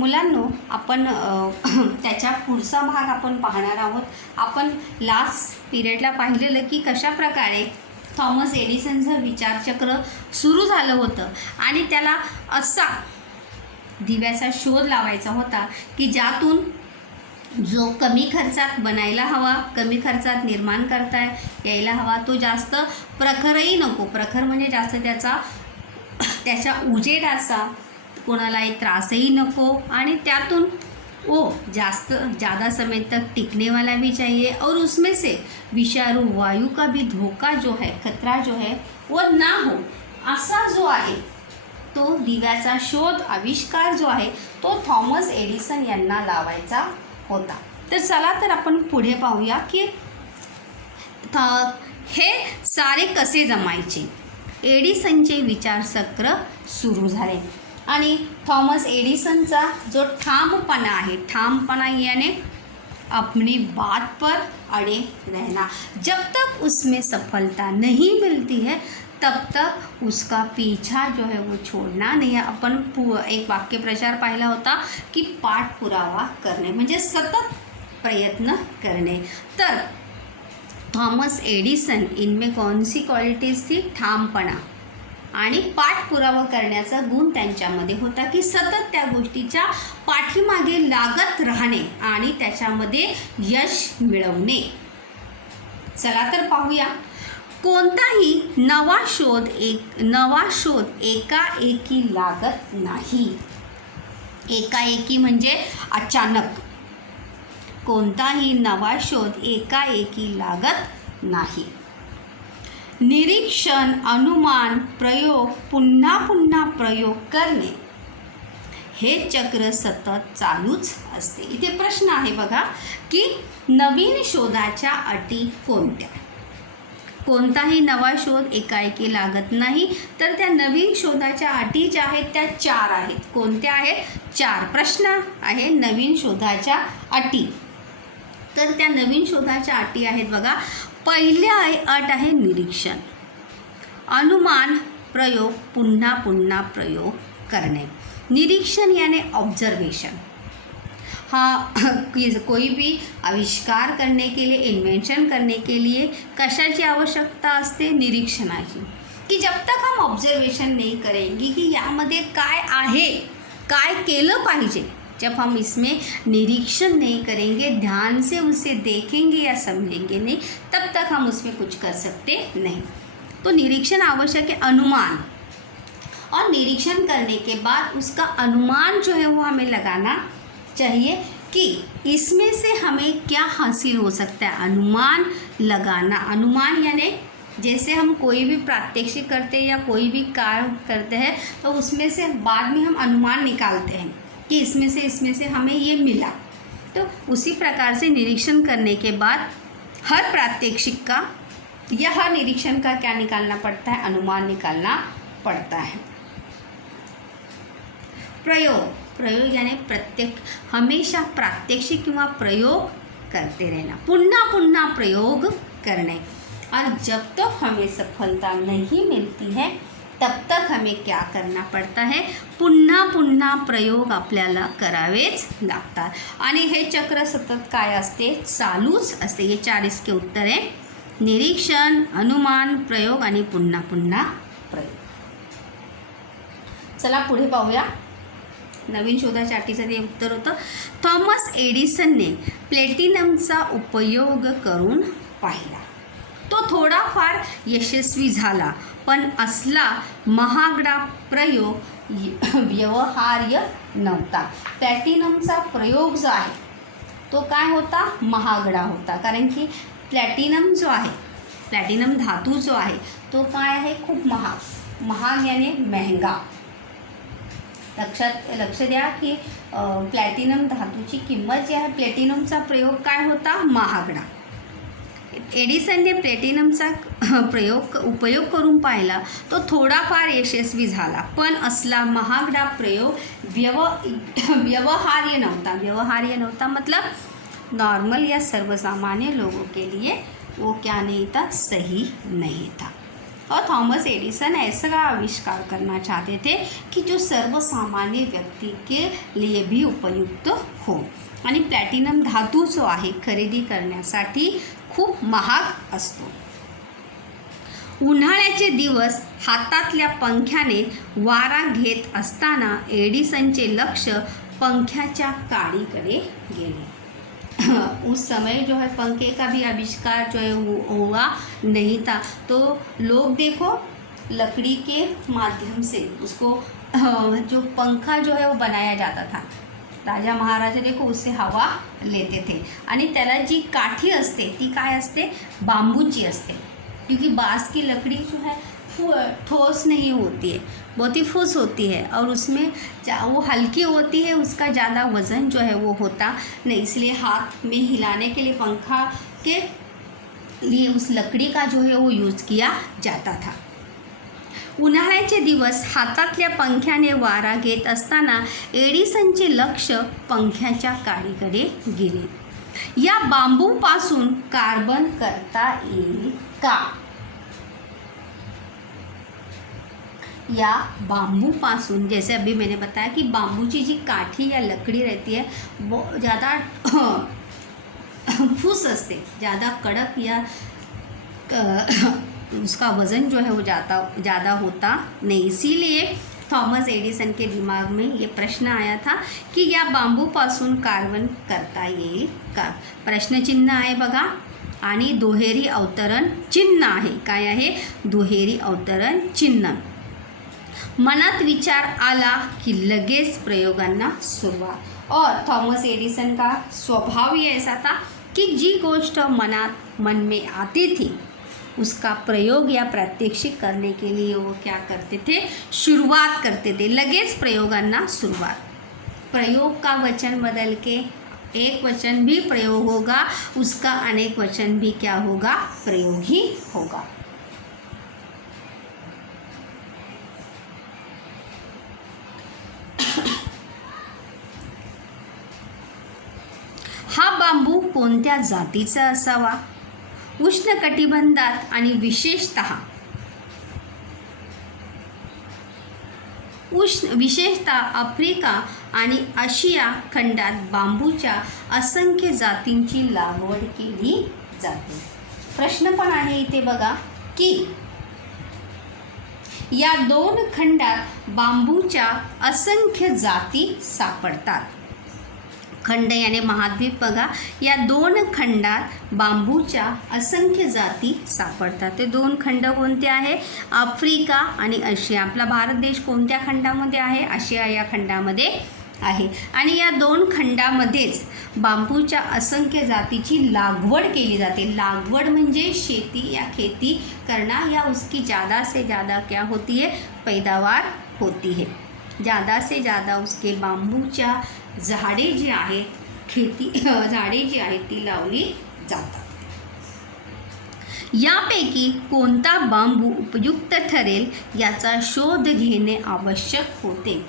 मुलांनो, आपण त्याच्या पुढचा भाग आपण पाहणार आहोत. आपण लास्ट पिरियडला पाहिलेलं की कशा प्रकारे थॉमस एडिसनचं विचारचक्र सुरू झालं होतं आणि त्याला असा दिव्याचा शोध लावायचा होता की ज्यातून जो कमी खर्चात बनायला हवा, कमी खर्चात निर्माण करता यायला हवा, तो जास्त प्रखरही नको, प्रखर म्हणजे जास्त त्याच्या उजेडाचा कोणालाही त्रासही नको आणि त्यातून ज़्यादा समय तक टिकने वाला भी चाहिए और उसमें से विषाणु वायु का भी धोखा जो है, खतरा जो है वो ना हो, असा जो आहे तो दिव्याचा शोध आविष्कार जो आहे तो थॉमस एडिसन यांना लावायचा होता. तर चला तर आपण पुढे पाहूया की हे सारे कसे जमायचे. एडिसनचे विचारचक्र सुरू झाले आणि थॉमस एडिसनचा जो ठामपणा आहे, ठामपना यानी अपनी बात पर अड़े रहना, जब तक उसमें सफलता नहीं मिलती है तब तक उसका पीछा जो है वो छोड़ना नहीं है. आपण एक वाक्यप्रचार पाहिला होता की पाठपुरावा करणे म्हणजे सतत प्रयत्न करणे. तर थॉमस एडिसन इनमें कौन सी क्वालिटीज थी? ठामपणा आणि पाठपुरावा करण्याचा गुण त्यांच्यामध्ये होता की सतत त्या गोष्टीच्या पाठीमागे लागत राहणे आणि त्याच्यामध्ये यश मिळवणे. चला तर पाहूया. कोणताही नवा शोध एकाएकी लागत नाही. एकाएकी म्हणजे अचानक. कोणताही नवा शोध एकाएकी लागत नाही. निरीक्षण, अनुमान, प्रयोग, पुन्हा पुन्हा प्रयोग करणे हे चक्र सतत चालूच असते. इथे प्रश्न आहे बघा की नवीन शोधाच्या अटी कोणत्या? कोणताही नवा शोध एकाएकी लागत नाही. तर त्या नवीन शोधाच्या अटी ज्या आहेत त्या 4 आहेत. कोणत्या आहेत? 4 प्रश्न आहे नवीन शोधाच्या अटी. तर त्या नवीन शोधाच्या अटी आहेत बघा. पहिल्या अट आहे निरीक्षण, अनुमान, प्रयोग, पुन्हा पुन्हा प्रयोग करणे. निरीक्षण यानी ऑब्जर्वेशन. हाँ, कोई भी आविष्कार करने के लिए, इन्वेंशन करने के लिए कशाची आवश्यकता असते? निरीक्षणाची. की जब तक हम ऑब्जर्वेशन नहीं करेंगे कि यामध्ये काय आहे, काय केलं पाहिजे, जब हम इसमें निरीक्षण नहीं करेंगे, ध्यान से उसे देखेंगे या समझेंगे नहीं, तब तक हम उसमें कुछ कर सकते नहीं. तो निरीक्षण आवश्यक है. अनुमान, और निरीक्षण करने के बाद उसका अनुमान जो है वो हमें लगाना चाहिए कि इसमें से हमें क्या हासिल हो सकता है. अनुमान लगाना. अनुमान यानी जैसे हम कोई भी प्रात्यक्षिक करते हैं या कोई भी कार्य करते हैं तो उसमें से बाद में हम अनुमान निकालते हैं कि इसमें से हमें ये मिला. तो उसी प्रकार से निरीक्षण करने के बाद हर प्रात्यक्षिक का या हर निरीक्षण का क्या निकालना पड़ता है? अनुमान निकालना पड़ता है. प्रयोग यानी हमेशा प्रात्यक्षिक किंवा प्रयोग करते रहना, पुन्हा पुन्हा प्रयोग करने. और जब तक हमें सफलता नहीं मिलती है तब तक हमें क्या करना पड़ता है? पुन्हा पुन्हा प्रयोग आपल्याला करावेच लागतात. आणि हे चक्र सतत काय असते? चालूच असते. हे 4 इसके उत्तर आहे. निरीक्षण, अनुमान, प्रयोग आणि पुन्हा पुन्हा प्रयोग. चला पुढे पाहूया. नवीन शोधाच्या अटीचं ते उत्तर होतं. थॉमस एडिसनने प्लॅटिनमचा उपयोग करून पाहिला. तो थोडाफार यशस्वी झाला पण असला महागडा प्रयोग व्यवहार्य नव्हता. प्लॅटिनमचा प्रयोग जो आहे तो काय होता? महागडा होता. कारण की प्लॅटिनम जो आहे, प्लॅटिनम धातू जो आहे तो काय आहे? खूप महाग यानी महंगा. लक्ष द्या की प्लॅटिनम धातूची किंमत जी आहे, प्लॅटिनमचा प्रयोग काय होता? महागडा. एडिसनने प्लॅटिनमचा उपयोग करून पाहिला. तो थोडाफार यशस्वी झाला पण असला महागडा प्रयोग व्यवहार्य नव्हता. व्यवहार्य नव्हता मतलब नॉर्मल या सर्वसामान्य लोगों के लिए वो क्या नहीं था? सही नहीं था. और थॉमस एडिसन ऐसा आविष्कार करना चाहते थे की जो सर्वसामान्य व्यक्ती के लिए भी उपयुक्त हो. आणि प्लॅटिनम धातू जो आहे खरेदी करण्यासाठी खूप महाग असतो. उन्हाळ्याचे दिवस हातातल्या पंख्याने वारा घेत असताना एडिसनचे लक्ष पंख्याच्या काडीकडे गेले. उस समय जो है पंखे का भी आविष्कार जो है हुआ नहीं था, तो लोग देखो लकड़ी के माध्यम से उसको जो पंखा जो है वो बनाया जाता था. राजा महाराजा देखो उससे हवा लेते थे. आणि त्याला जी काठी असते ती काय असते, बांबूची असते. क्योंकि बाँस की लकड़ी जो है ठोस नहीं होती है, बहुत ही फुस होती है और उसमें वो हल्की होती है, उसका ज़्यादा वज़न जो है वो होता नहीं. इसलिए हाथ में हिलाने के लिए पंखा के लिए उस लकड़ी का जो है वो यूज़ किया जाता था. उन्हाळ्याचे दिवस हातातल्या पंख्याने वारा घेत असताना एडिसनचे लक्ष पंख्याच्या काडीकडे गेले. या बांबूपासून कार्बन करता येईल का. या बांबूपासून, जैसे अभी मैंने बताया कि बांबू की जी काठी या लकड़ी रहती है वो ज़्यादा फूस असते, ज़्यादा कड़क या उसका वज़न जो है वो ज़्यादा होता नहीं. इसीलिए थॉमस एडिसन के दिमाग में ये प्रश्न आया था की या बांबूपासून कार्बन करता येईल का. प्रश्नचिन्ह आहे बघा आणि दुहेरी अवतरण चिन्ह आहे. काय आहे, दुहेरी अवतरण चिन्ह. मनात विचार आला की लगेच प्रयोगांना सुरुवात. और थॉमस एडिसन का स्वभाव ही ऐसा था कि जी गोष्ट मन में आती थी उसका प्रयोग या प्रात्यक्षिक करने के लिए वो क्या करते थे, शुरुआत करते थे. लगेच प्रयोगांना सुरुवात. प्रयोग का वचन बदल के एक वचन भी प्रयोग होगा, उसका अनेक वचन भी क्या होगा, प्रयोग ही होगा. हा बांबू कोणत्या जातीचा असावा. उष्णकटिबंधात आणि विशेषतः आफ्रिका आणि आशिया खंडात बांबूच्या असंख्य जातींची लागवड केली जाते. प्रश्न पण आहे इथे बघा की या दोन खंडात बांबूच्या असंख्य जाती सापडतात. खंड याने महाद्वीप बघा, या दोन खंडात बांबूच्या असंख्य जाती सापडतात. ते दोन खंड कोणते आहे, आफ्रिका आणि आशिया. आपला भारत देश कोणत्या खंडामध्ये आहे, आशिया या खंडामध्ये आहे. आणि या दोन खंडामध्येच बांबूच्या असंख्य जातीची लागवड केली जाते. लागवड म्हणजे शेती या खेती करना या उसकी ज़्यादा से ज़्यादा क्या होती है, पैदावार होती है. ज़्यादा से ज़्यादा उसके बांबूच्या झाडे जी आहेत, झाडे जी आहेत ती लावली जातात. यापैकी कोणता बांबू उपयुक्त ठरेल याचा शोध घेणे आवश्यक होते.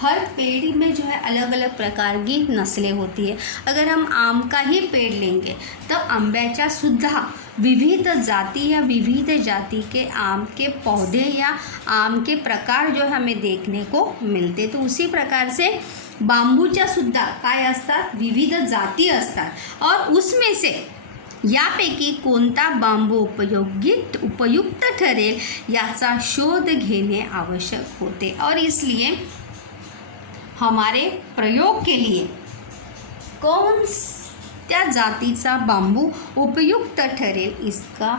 हर पेड़ में जो है अलग अलग प्रकार की नस्लें होती है. अगर हम आम का ही पेड़ लेंगे तो आंब्याच्या सुद्धा विविध जाति या विविध जाति के आम के पौधे या आम के प्रकार जो हमें देखने को मिलते. तो उसी प्रकार से बांबूच्या सुद्धा काय असतात, विविध जाती असतात. और उसमें से यापैकी कोणता बांबू उपयुक्त ठरेल याचा शोध घेणे आवश्यक होते. और इसलिए हमारे प्रयोग के लिए कौन त्या जातीचा बांबू उपयुक्त ठरेल इसका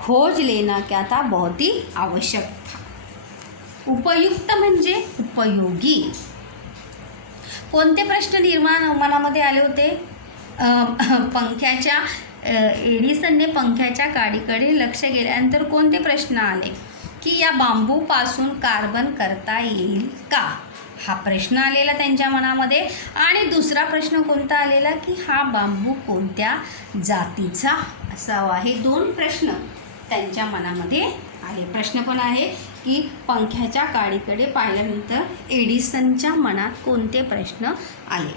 खोज लेना क्या था, बहुत ही आवश्यक था. उपयुक्त म्हणजे उपयोगी. कोणते प्रश्न निर्माण मनामध्ये आले होते, पंख्याच्या एडिसनने पंख्याच्या काडीकडे लक्ष गेल्यानंतर कोणते प्रश्न आले की या बांबूपासून कार्बन करता येईल का, हा प्रश्न आलेला त्यांच्या मनामध्ये. आणि दुसरा प्रश्न कोणता आलेला की हा बांबू कोणत्या जातीचा असावा. हे दोन प्रश्न त्यांच्या मनामध्ये आले. प्रश्न पण आहे की पंख्याच्या काडीकडे पाहिल्यानंतर एडिसनच्या मनात कोणते प्रश्न आले.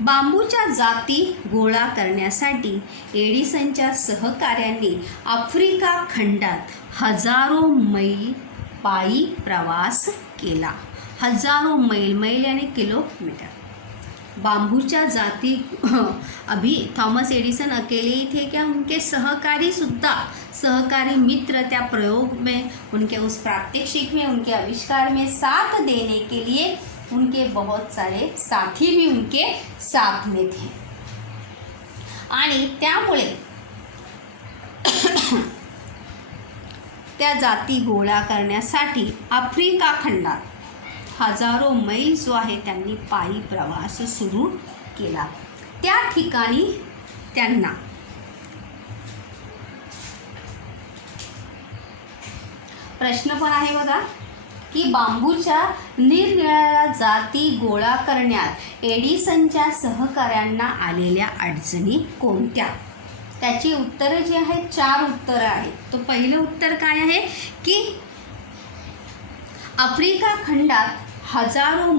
बांबूच्या जाती गोळा करण्यासाठी एडिसनच्या सहकाऱ्यांनी आफ्रिका खंडात हजारो मैल पायी प्रवास केला. हजारो मैल यानी किलोमीटर. बांबूच्या जाती अभी थॉमस एडिसन अकेले ही थे क्या, उनके सहकारी मित्र त्या प्रयोग में, उनके उस प्रात्यक्षिक में, उनके आविष्कार में साथ देने के लिए उनके बहुत सारे साथी भी उनके साथ में थे. आणि त्यामुळे त्या जाती गोळा करण्यासाठी आफ्रिका खंडात हजारो मैल जो आहे त्यांनी पायी प्रवास सुरू केला. त्या ठिकाणी त्यांना प्रश्न पण आहे बघा की बांबूच्या निरनिराळ्या जाती गोळा करण्यात एडिसनच्या सहकाऱ्यांना आलेल्या अडचणी कोणत्या. त्याची उत्तरं जी आहेत 4 उत्तरं आहेत. तो पहिलं उत्तर काय आहे की आफ्रिका खंडात हजारो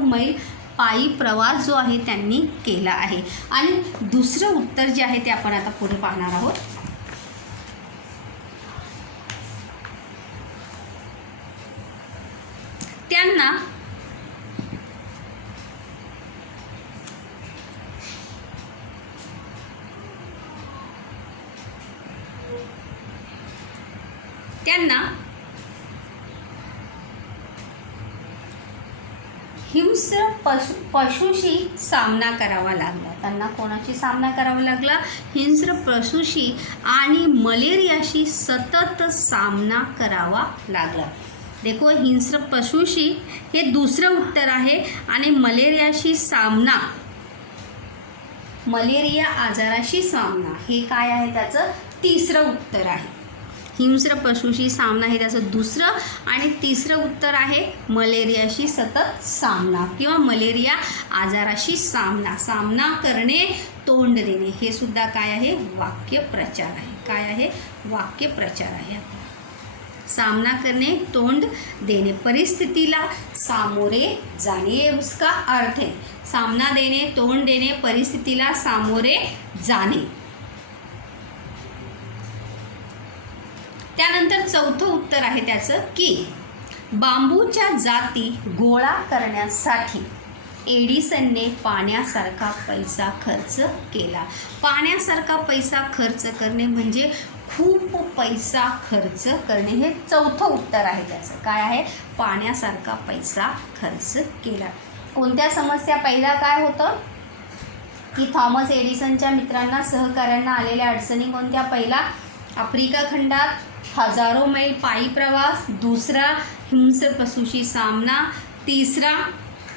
मैल पायी प्रवास जो आहे त्यांनी केला आहे. आणि दुसरं उत्तर जे आहे ते आपण आता पुढे पाहणार आहोत. त्यांना हिंस्र पशुशी सामना करावा लागला. त्यांना कोणाशी सामना करावा लागला. हिंस्र पशुशी आणि मलेरियाशी सतत सामना करावा लागला. देखो, हिंस्र पशुशी हे दुसरं उत्तर आहे आणि मलेरियाशी सामना, मलेरिया आजाराशी सामना हे काय आहे त्याचं तिसरं उत्तर आहे. हिंस्र पशुशी सामना हे त्याचं दुसरं आणि तिसरं उत्तर आहे मलेरियाशी सतत सामना किंवा मलेरिया आजाराशी सामना करणे, तोंड देणे. हे सुद्धा काय आहे वाक्यप्रचार आहे. काय आहे वाक्यप्रचार आहे. सामना करने, तोंड देने, परिस्थितीला सामोरे जाने, ये उसका अर्थ है. सामना देने, तोंड देने, परिस्थितीला सामोरे जाणे. त्यानंतर चौथं उत्तर आहे त्याचं की बांबूच्या जाती गोळा करण्यासाठी एडिसनने पाण्यासारखा पैसा खर्च केला. पाण्यासारखा पैसा खर्च करणे म्हणजे खूप पैसा खर्च करणे, हे चौथं उत्तर आहे त्याचं. काय आहे पाण्यासारखा पैसा खर्च केला. कोणत्या समस्या, पहिला काय होतं की थॉमस एडिसनच्या मित्रांना सहकाऱ्यांना आलेल्या अडचणी कोणत्या. पहिला आफ्रिका खंडात हजारो मैल पायी प्रवास, दुसरा हिंस्र पशुशी सामना, तिसरा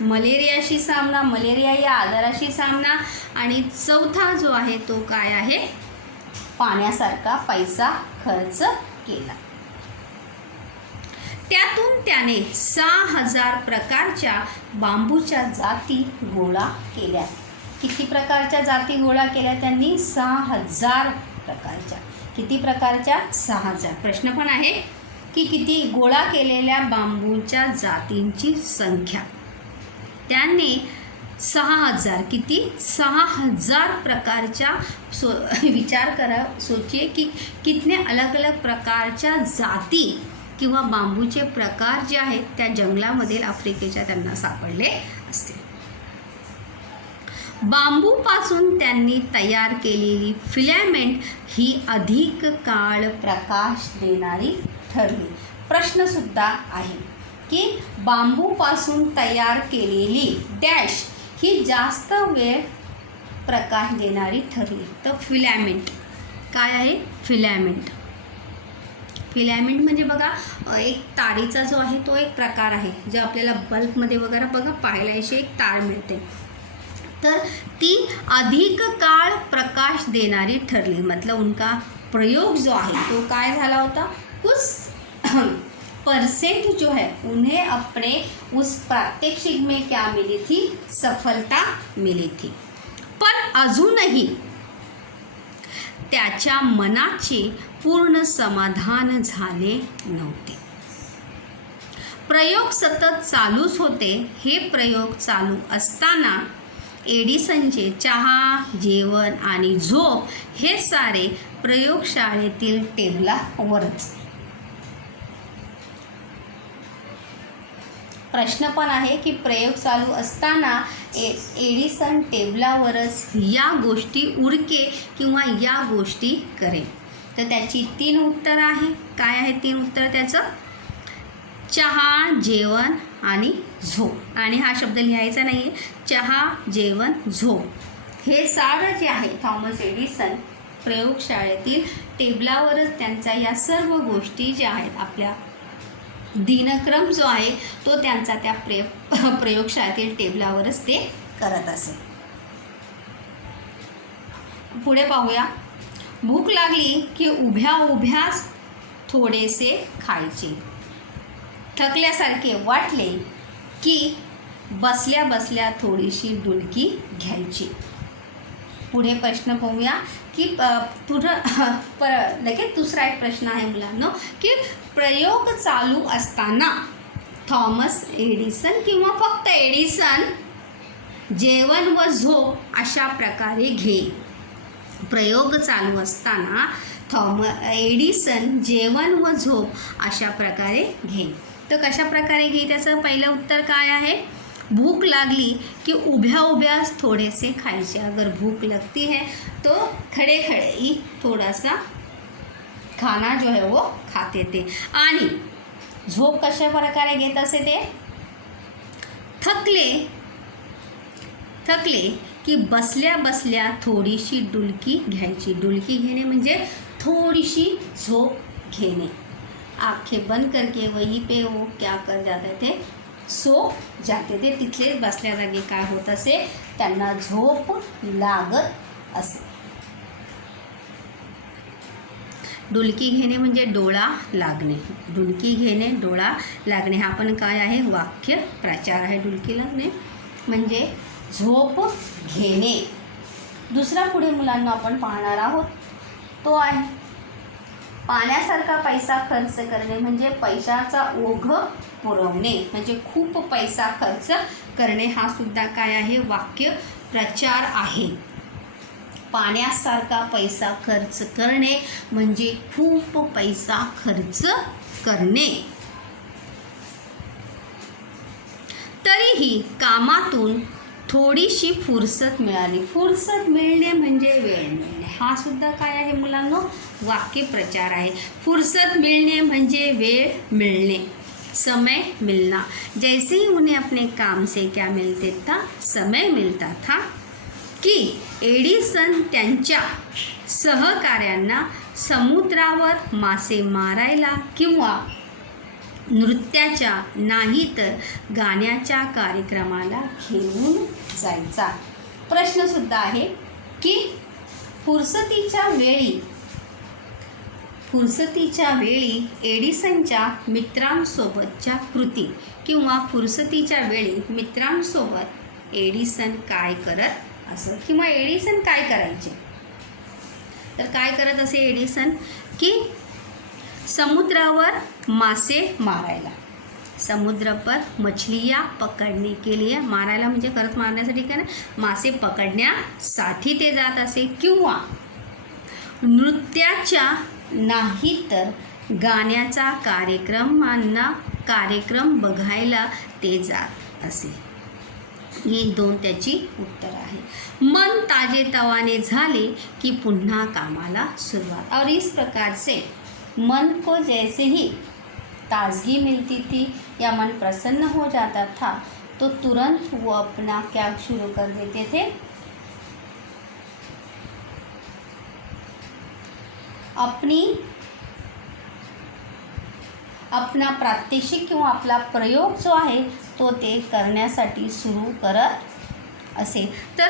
मलेरियाशी सामना, मलेरिया या आजाराशी सामना आणि चौथा जो आहे तो काय आहे पाण्यासारखा पैसा खर्च केला. त्यातून त्याने 6000 प्रकारच्या बांबूच्या जाती गोळा केल्या. किती प्रकारच्या जाती गोळा केल्या त्यांनी 6000 प्रकारच्या. किती प्रकारच्या 6000. प्रश्न पण आहे की किती गोळा केलेल्या बांबूच्या जातींची संख्या. त्याने 6000 किती 6000 प्रकारच्या विचार करा, सोचिए कि कितने अलग अलग प्रकारच्या जाती किंवा बांबूचे प्रकार जे आहेत त्या जंगलामधील आफ्रिकेच्या त्यांना सापडले असतील. बांबूपासून त्यांनी तयार केलेली फिलॅमेंट ही अधिक काळ प्रकाश देणारी ठरली. प्रश्नसुद्धा आहे की बांबूपासून तयार केलेली डॅश ही जास्त वेळ प्रकाश देणारी ठरली. तर फिलॅमेंट काय आहे फिलॅमेंट. फिलॅमेंट म्हणजे बघा एक तारेचा जो आहे तो एक प्रकार आहे जो आपल्याला बल्बमध्ये वगैरे बघा पाहायला अशी एक तार मिळते. तर ती अधिक काळ प्रकाश देणारी ठरली. मतलब उनका प्रयोग जो है तो काय झाला होता, कुछ परसेंट जो है उन्हें अपने उस प्रात्यक्षिक में क्या मिली थी, सफलता मिली थी. पण अजूनही त्याच्या मनाचे पूर्ण समाधान झाले नव्हते. प्रयोग सतत चालूच होते. हे प्रयोग चालू असताना एडिसनचे चहा, जेवण आणि झोप हे सारे प्रयोगशाळेतील टेबलावरच. प्रश्न पण आहे की प्रयोग चालू असताना एडिसन टेबलावरच या गोष्टी उरके किंवा या गोष्टी करे. तर त्याची 3 उत्तरं आहे. काय आहे 3 उत्तरं त्याचं? चहा, जेवण आणि झोप. आणि हा शब्द लिहायचा नाही आहे. चहा, जेवण, झोप हे सारं जे आहे थॉमस एडिसन प्रयोगशाळेतील टेबलावरच त्यांचा या सर्व गोष्टी ज्या आहेत आपल्या दिनक्रम जो आहे तो त्यांचा त्या प्रयोगशाळेतील टेबलावरच ते करत असे. पुढे पाहूया. भूक लागली की उभ्या उभ्याच थोडेसे खायचे. थकल्यासारखे वाटले की बसल्या बसल्या थोडीशी डुलकी घ्यायची. पुढे प्रश्न पाहूया की लगेच दुसरा एक प्रश्न आहे मुलांनो की प्रयोग चालू असताना थॉमस एडिसन किंवा फक्त एडिसन जेवण व झोप अशा प्रकारे घे. प्रयोग चालू असताना एडिसन जेवण व झोप अशा प्रकारे घे. तर कशा प्रकारे घे? त्याचं पहिलं उत्तर काय आहे? भूक लागली कि उभ्या उभ्यास थोड़े खायचे. अगर भूख लगती है तो खड़े खड़े ही थोड़ा सा खाना जो है वो खाते थे. आणि झोप कशा प्रकारे घेत असे ते? थकले की बसल्या बसल्या थोडीशी डुलकी घ्यायची. डुलकी घेणे म्हणजे थोडीशी झोप घेणे. आंखें बंद करके वहीं पे वो क्या कर जाते थे? सो जाते थे. तिथले बसल्या जागी काय होत असे? त्यांना झोप लागत असे. डुलकी घेणे म्हणजे डोळा लागणे. डुलकी घेणे, डोळा लागणे हा पण काय आहे? वाक्य प्रचार आहे. डुलकी लागणे म्हणजे झोप घेणे. दुसरा पुढे मुलांना आपण पाहणार आहोत तो आहे पाण्यासारखा पैसा खर्च करणे म्हणजे पैशाचा ओघ पुरवणे. म्हणजे खूप पैसा खर्च करणे हा सुद्धा काय आहे? वाक्य प्रचार आहे. पाण्यासारखा पैसा खर्च करणे म्हणजे खूप पैसा खर्च करणे. तरीही कामातून थोडीशी फुरसत मिळाली. फुरसत मिळणे म्हणजे वेळ मिळणे हा सुद्धा काय आहे मुलांनो? वाक्य प्रचार आहे. फुरसत मिलने म्हणजे वेळ मिलने, समय मिलना. जैसे ही उन्हें अपने काम से क्या मिलते था? समय मिलता था. की एडिसन त्यांच्या सहकाऱ्यांना समुद्रावर मासे मारायला किंवा नृत्याच्या नाही तर गाण्याच्या कार्यक्रमाला घेऊन जायचा. प्रश्नसुद्धा आहे की फुरसतीच्या वेळी एडिसनच्या मित्रांसोबतच्या कृती किंवा फुरसतीच्या वेळी मित्रांसोबत एडिसन काय करत असं किंवा एडिसन काय करायचे? तर काय करत असे एडिसन की समुद्रावर मासे मारायला. समुद्र पर मछलियाँ पकडणे के लिए, मारायला म्हणजे करत मारण्यासाठी काय ना, मासे पकडण्यासाठी ते जात असे किंवा नृत्याच्या नाही तर गाण्याचा कार्यक्रम बघायला ते जात असे. ये 2 त्याची उत्तर आहे. मन ताजेतवाने झाले की पुन्हा कामाला सुरुवात. और इस प्रकार से मन को जैसे ही ताजगी मिलती थी या मन प्रसन्न हो जाता था तो तुरंत वो अपना क्या शुरू कर देते थे? अपना प्रात्यक्षिक किंवा आपला प्रयोग जो आहे तो ते करण्यासाठी सुरू करत असे. तर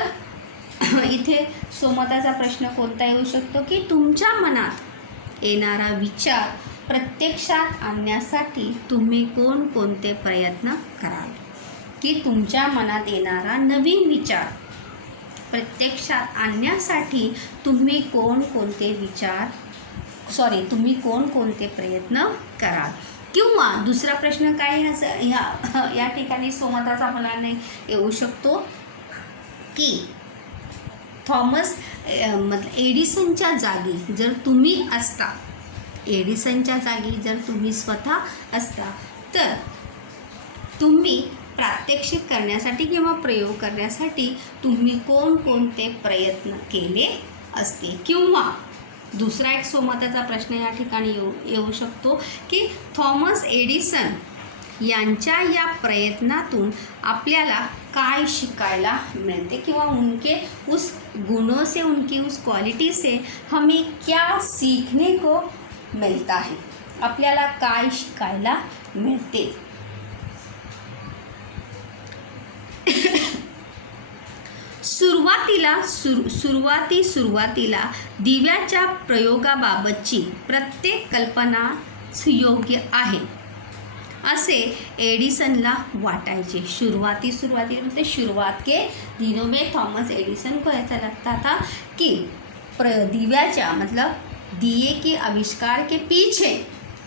इथे सोमताचा प्रश्न कोणता येऊ शकतो की तुमच्या मनात येणारा विचार प्रत्यक्षात आणण्यासाठी तुम्ही कोणकोणते प्रयत्न कराल? की तुमच्या मनात येणारा नवीन विचार प्रत्यक्षात आणण्यासाठी तुम्ही कोणकोणते प्रयत्न कराल? किंवा दुसरा प्रश्न काय या ठिकाणी सोमताचा मुलांना येऊ शकतो की थॉमस मतलब एडिसनच्या जागी जर तुम्ही असता, एडिसनच्या जागी जर तुम्ही स्वतः असता, तर तुम्ही प्रात्यक्षिक करण्यासाठी किंवा प्रयोग करण्यासाठी तुम्ही कोणकोणते प्रयत्न केले असते. किंवा दुसरा एक स्वमताचा प्रश्न या ठिकाणी येऊ शकतो की थॉमस एडिसन यांच्या या प्रयत्नातून आपल्याला काय शिकायला मिळते किंवा उनके उस गुणों से, उनकी उस क्वालिटी से हमें क्या सीखने को मिलता है, आपल्याला काय शिकायला मिळते. सुरुवातीला दिव्याच्या प्रयोगाबाबतची प्रत्येक कल्पना योग्य आहे असे एडिसनला वाटायचे. शुरुआती शुरुआत के दिनों में थॉमस एडिसन को ऐसा लगता था कि दिव्याच्या मतलब दिए के आविष्कार के पीछे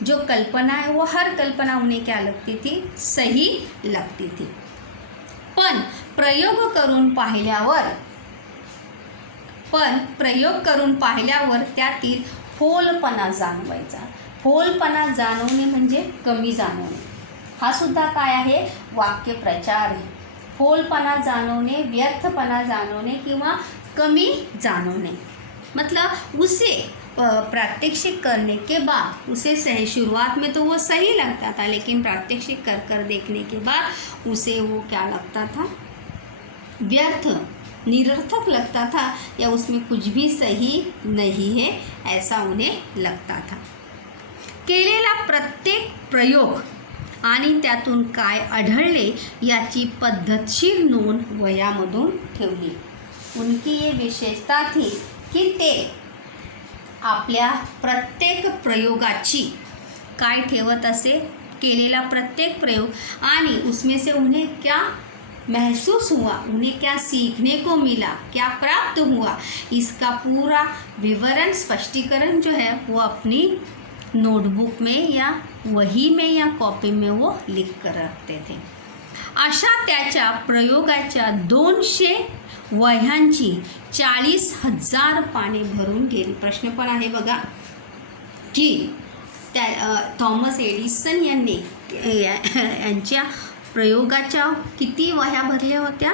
जो कल्पना है वो हर कल्पना उन्हें क्या लगती थी, सही लगती थी. पण प्रयोग करून पाहिल्यावर त्यातील फोलपणा जाणवायचा. फोलपणा जाणवणे म्हणजे कमी जाणवणे, हा सुद्धा काय आहे, वाक्य प्रचार आहे. फोलपणा जाणवणे, व्यर्थपणा जाणवणे किंवा कमी जाणवणे, मतलब उसे प्रात्यक्षिक करने के बाद उसे सही, शुरुआत में तो वो सही लगता था लेकिन प्रात्यक्षिक कर देखने के बाद उसे वो क्या लगता था, व्यर्थ, निरर्थक लगता था या उसमें कुछ भी सही नहीं है ऐसा उन्हें लगता था. केलेला प्रत्येक प्रयोग आणि त्यातून काय आढळले याची पद्धतशीर नोंद वह्यांमधून ठेवली. उनकी ये विशेषता थी की ते आपल्या प्रत्येक प्रयोगाची काय ठेवत असे, केलेला प्रत्येक प्रयोग आणि उसमें से उन्हें क्या महसूस हुआ, उन्हें क्या सीखने को मिला, क्या प्राप्त हुआ, इसका पूरा विवरण, स्पष्टीकरण जो है वो अपनी नोटबुक में या वही में या कॉपी में वो लिख कर रखते थे. अशा त्याच्या प्रयोगाच्या 200 वह्यांची 40,000 पाने भरून गेली. प्रश्न पण आहे बघा की त्या थॉमस एडिसन यांनी यांच्या प्रयोगाच्या किती वह्या भरल्या होत्या,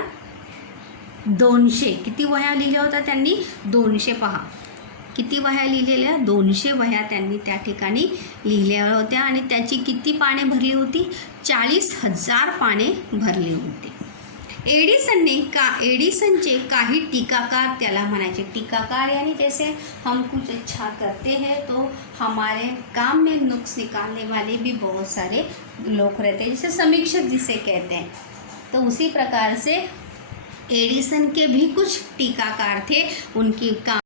200. किती वह्या लिहिल्या होत्या त्यांनी, 200. पहा किती वह्या लिहिलेल्या, 200 वह्या त्यांनी त्या ठिकाणी लिहिल्या होत्या आणि त्याची किती पाने भरली होती, 40,000 पाने भरली होती. एडिसनचे काही टीकाकार त्याला म्हणायचे. टीकाकार यानी जैसे हम कुछ अच्छा करते हैं तो हमारे काम में नुक्स निकालने वाले भी बहुत सारे लोग रहते हैं, जैसे समीक्षक जिसे कहते हैं. तो उसी प्रकार से एडिसन के भी कुछ टीकाकार थे. उनकी काम